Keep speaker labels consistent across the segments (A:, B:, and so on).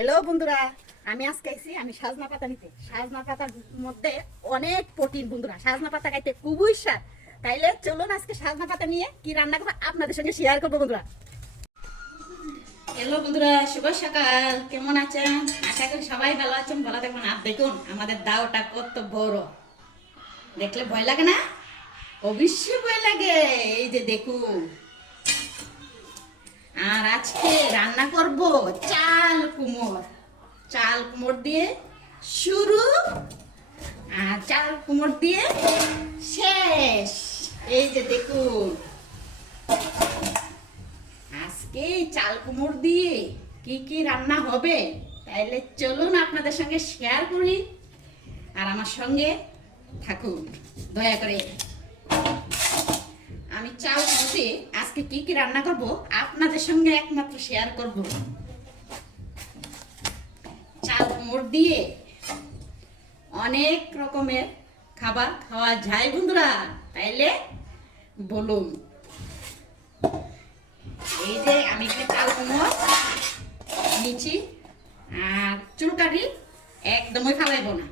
A: Hello বন্ধুরা, আমি আজকে আইছি, আমি সাজনা পাতা নিতে। সাজনা পাতার মধ্যে অনেক প্রোটিন বন্ধুরা, সাজনা পাতা খাইতে খুবই স্বাদ। তাইলে চলুন আজকে সাজনা পাতা নিয়ে কি রান্না করব আপনাদের সঙ্গে শেয়ার করব বন্ধুরা। হ্যালো বন্ধুরা, শুভ সকাল। কেমন আছেন? আশা করি সবাই ভালো আছেন। ভালো থাকবেন আর দেখুন, আমাদের দাওটা কত বড়। দেখলে ভয় লাগে না? অবশ্যই ভয় লাগে। এই যে দেখুন। আর আজকে রান্না করব চাল কুমড় চাল কুমড় দিয়ে শুরু। আর চাল কুমড় দিয়ে শেষ। এই যে দেখুন। আজকে চাল কুমড় দিয়ে কি কি রান্না হবে? তাইলে চলুন আপনাদের সঙ্গে শেয়ার করি। আর আমার সঙ্গে থাকুন। দয়া করে। আমি চাল বসে আজকে কি কি রান্না করব? আপনাদের সঙ্গে একমাত্র শেয়ার করব। চাল কুমড় দিয়ে অনেক রকমের খাবার খাওয়া যায় বন্ধুরা। তাইলে বলুন। এই যে আমি এখানে চাল কুমড় নিচ্ছি আর চুলকাটি একদমই ফালাইব না।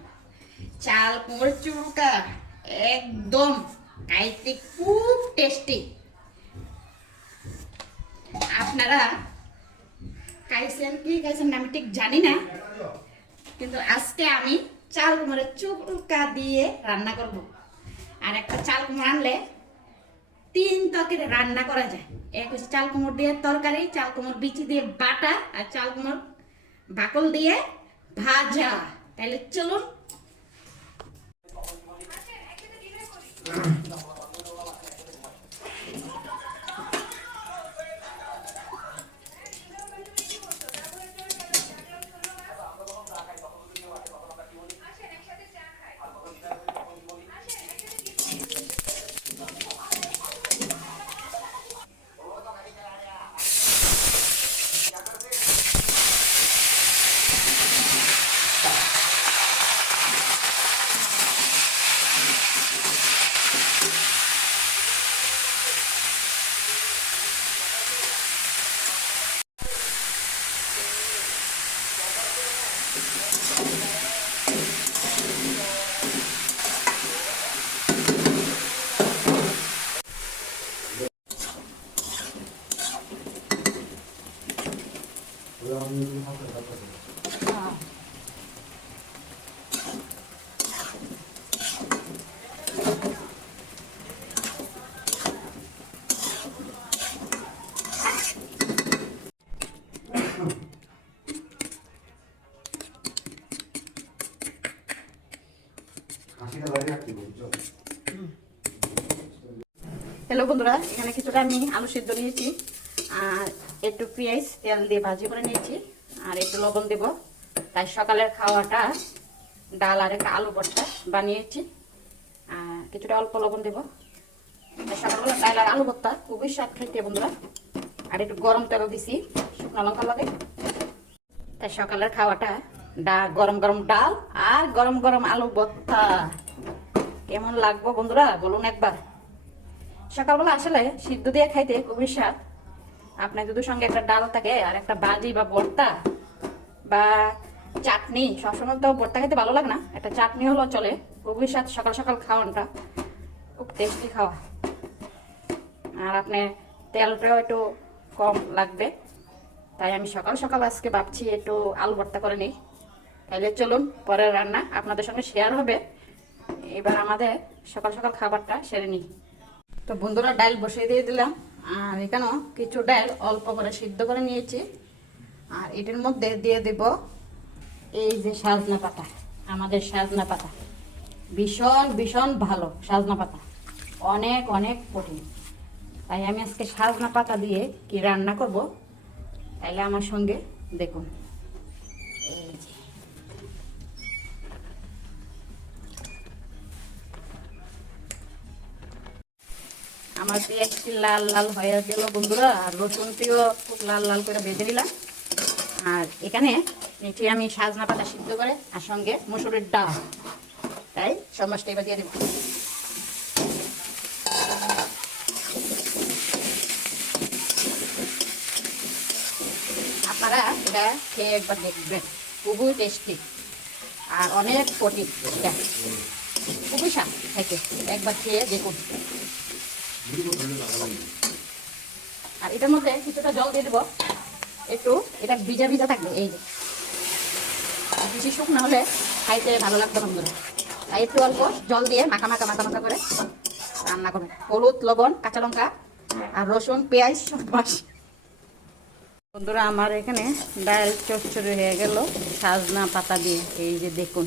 A: চাল কুমড় চুলকা একদম খুব টেস্টি আপনারা খাইছেন কি খাইছেন আমি ঠিক জানি না, কিন্তু আজকে আমি চাল কুমড়ের চুলকা দিয়ে রান্না করব। আর একটা চাল কুমড় আনলে তিন তরকারি রান্না করা যায়। এক হচ্ছে চাল কুমড় দিয়ে তরকারি, চাল কুমড় বিচি দিয়ে বাটা, আর চাল কুমড় বাকল দিয়ে ভাজা। তাহলে চলুন হ্যালো বন্ধুরা এখানে কিছুটা আমি আলু সিদ্ধ নিয়েছি। আর একটু পেঁয়াজ, তেল দিয়ে ভাজি করে নিয়েছি। আর একটু লবণ দেব। তাই সকালের খাওয়াটা ডাল আর একটা আলু ভর্তা বানিয়েছি। আর কিছুটা অল্প লবণ দেব। সকালবেলা ডাল আর আলু ভর্তা খুবই স্বাদ খাইতে বন্ধুরা। আর একটু গরম তেল দিছি, শুকনো লঙ্কা লাগে। তাই সকালের খাওয়াটা ডা, গরম গরম ডাল আর গরম গরম আলু ভর্তা। কেমন লাগবো বন্ধুরা, বলুন একবার। সকালবেলা আসলে সিদ্ধ দিয়ে খাইতে খুবই স্বাদ। আপনার যদি সঙ্গে একটা ডাল থাকে আর একটা বাজি বা ভর্তা বা চাটনি, সবসময় তো ভর্তা খেতে ভালো লাগে না। একটা চাটনি হলো চলে। খুবই স্বাদ সকাল সকাল খাওয়ানটা খুব টেস্টি খাওয়া। আর আপনার তেলটাও একটু কম লাগবে। তাই আমি সকাল সকাল আজকে ভাবছি একটু আলু ভর্তা করে নিই। তাহলে চলুন, পরের রান্না আপনাদের সঙ্গে শেয়ার হবে। এবার আমাদের সকাল সকাল খাবারটা সেরে নিই। তো বন্ধুরা, ডাল বসিয়ে দিয়ে দিলাম। আর এখানেও কিছু ডাল অল্প করে সিদ্ধ করে নিয়েছি। আর এটির মধ্যে দিয়ে দেব এই যে সাজনা পাতা, আমাদের সাজনা পাতা। ভীষণ ভীষণ ভালো সাজনা পাতা। অনেক অনেক কঠিন। তাই আমি আজকে সাজনা পাতা দিয়ে কি রান্না করব, তাহলে আমার সঙ্গে দেখুন। আমার পেঁয়াজটি লাল লাল হয়ে গেল বন্ধুরা, আর রসুনটিও খুব লাল লাল করে বেঁধে দিলাম আর এখানে নিচে আমি সাজনা পাতা সিদ্ধ করে আর সঙ্গে মুসুরির ডাল। তাই মাছটা এবার দিয়ে দেবো। আপনারা এটা এটা খেয়ে একবার দেখবেন, খুবই টেস্টি আর অনেক প্রোটিন এটা। খুবই স্বাদ খাইতে একবার খেয়ে দেখুন। আর এটার মধ্যে কিছুটা জল দিয়ে দেবো। একটু, এটা ভিজা ভিজা থাকবে, এই যে। বেশি শুকনো হলে খাইতে ভালো লাগবে বন্ধুরা তাই একটু অল্প জল দিয়ে মাখা মাখা মাখা মাখা করে রান্না করবেন হলুদ, লবণ, কাঁচা লঙ্কা আর রসুন, পেঁয়াজ সবাস বন্ধুরা, আমার এখানে ডাল চচ্চড়ি হয়ে গেল সাজনা পাতা দিয়ে। এই যে দেখুন,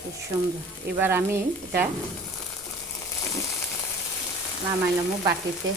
A: কি সুন্দর। এবার আমি এটা নামাইলাম বাটিতে